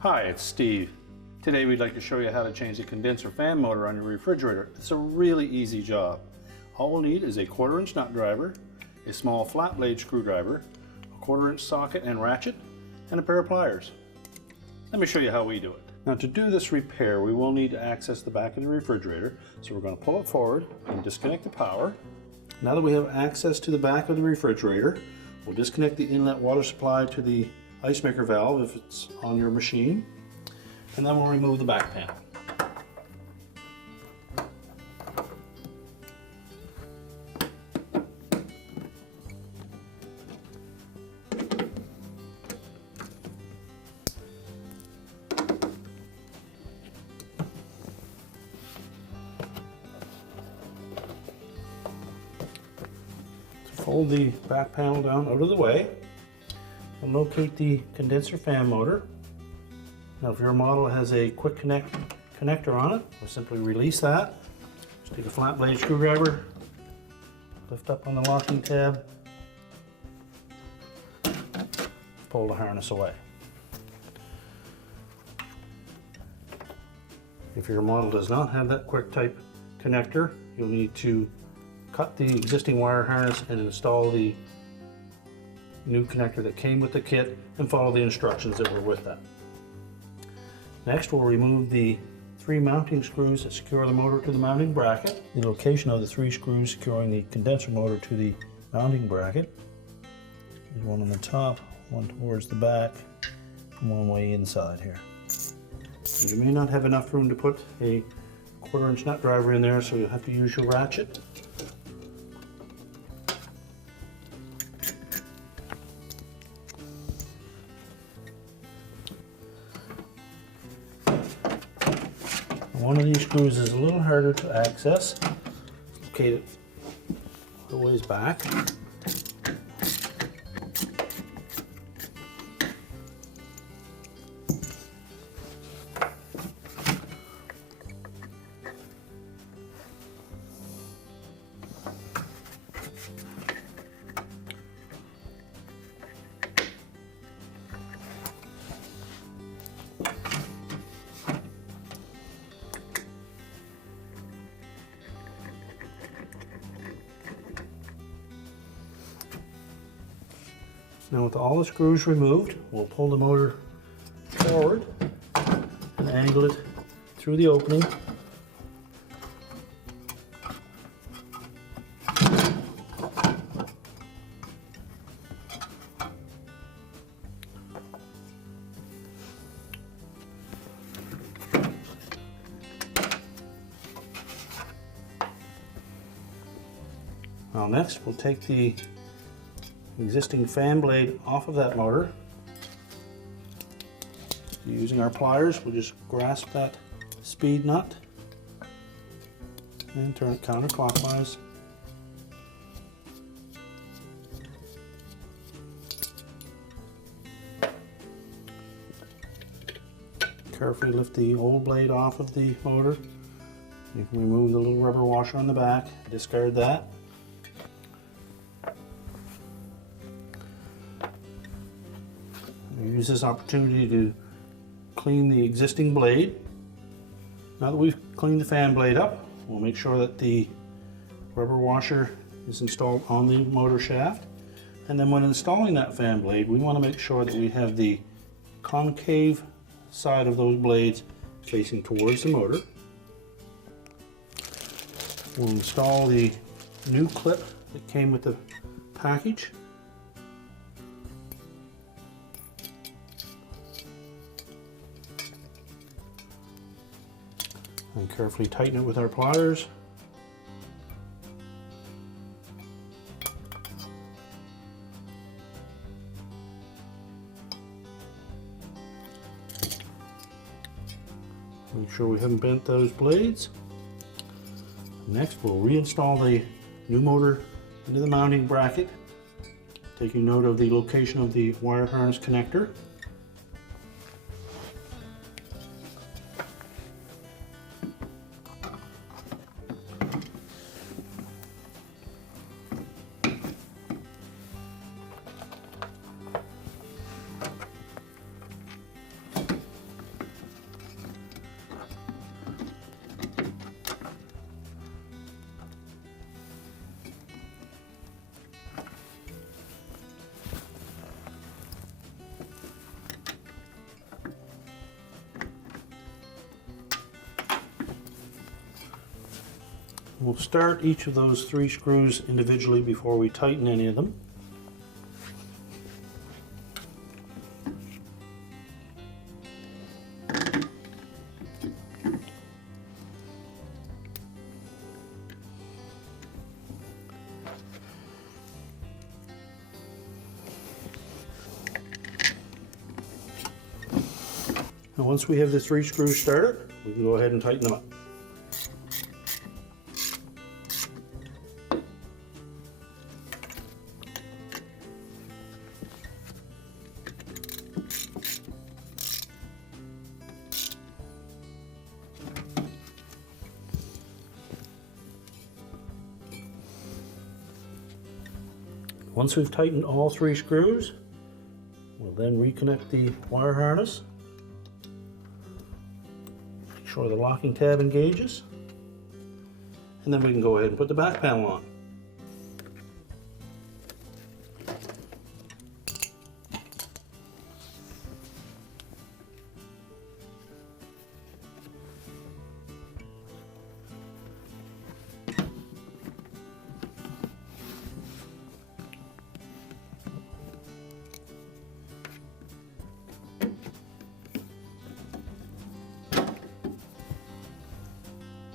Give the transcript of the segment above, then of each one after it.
Hi, it's Steve. Today we'd like to show you how to change the condenser fan motor on your refrigerator. It's a really easy job. All we'll need is a 1/4" nut driver, a small flat blade screwdriver, a 1/4" socket and ratchet, and a pair of pliers. Let me show you how we do it. Now to do this repair, we will need to access the back of the refrigerator. So we're going to pull it forward and disconnect the power. Now that we have access to the back of the refrigerator, we'll disconnect the inlet water supply to the icemaker valve if it's on your machine, and then we'll remove the back panel. To fold the back panel down out of the way, and locate the condenser fan motor. Now if your model has a quick connector on it, we'll simply release that. Just take a flat blade screwdriver, lift up on the locking tab, pull the harness away. If your model does not have that quick type connector, you'll need to cut the existing wire harness and install the new connector that came with the kit and follow the instructions that were with that. Next, we'll remove the 3 mounting screws that secure the motor to the mounting bracket. The location of the 3 screws securing the condenser motor to the mounting bracket. There's one on the top, one towards the back, and one way inside here. You may not have enough room to put a 1/4" nut driver in there, so you'll have to use your ratchet. One of these screws is a little harder to access. Locate it a ways back. Now with all the screws removed, we'll pull the motor forward and angle it through the opening. Now next, we'll take the existing fan blade off of that motor. Using our pliers, we'll just grasp that speed nut and turn it counterclockwise. Carefully lift the old blade off of the motor. You can remove the little rubber washer on the back, discard that. Use this opportunity to clean the existing blade. Now that we've cleaned the fan blade up, we'll make sure that the rubber washer is installed on the motor shaft. And then when installing that fan blade, we want to make sure that we have the concave side of those blades facing towards the motor. We'll install the new clip that came with the package. And carefully tighten it with our pliers. Make sure we haven't bent those blades. Next, we'll reinstall the new motor into the mounting bracket, taking note of the location of the wire harness connector. We'll start each of those 3 screws individually before we tighten any of them. And once we have the 3 screws started, we can go ahead and tighten them up. Once we've tightened all 3 screws, we'll then reconnect the wire harness. Make sure the locking tab engages, and then we can go ahead and put the back panel on.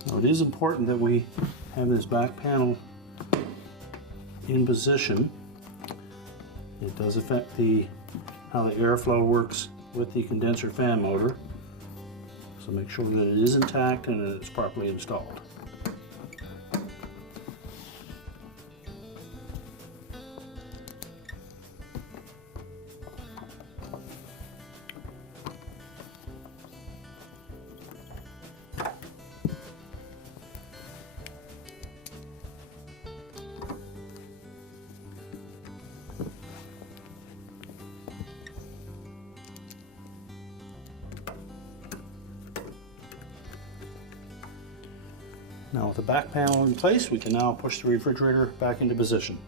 Now it is important that we have this back panel in position. It does affect how the airflow works with the condenser fan motor. So make sure that it is intact and that it's properly installed. Now with the back panel in place, we can now push the refrigerator back into position.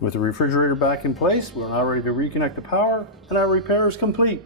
With the refrigerator back in place, we're now ready to reconnect the power, and our repair is complete.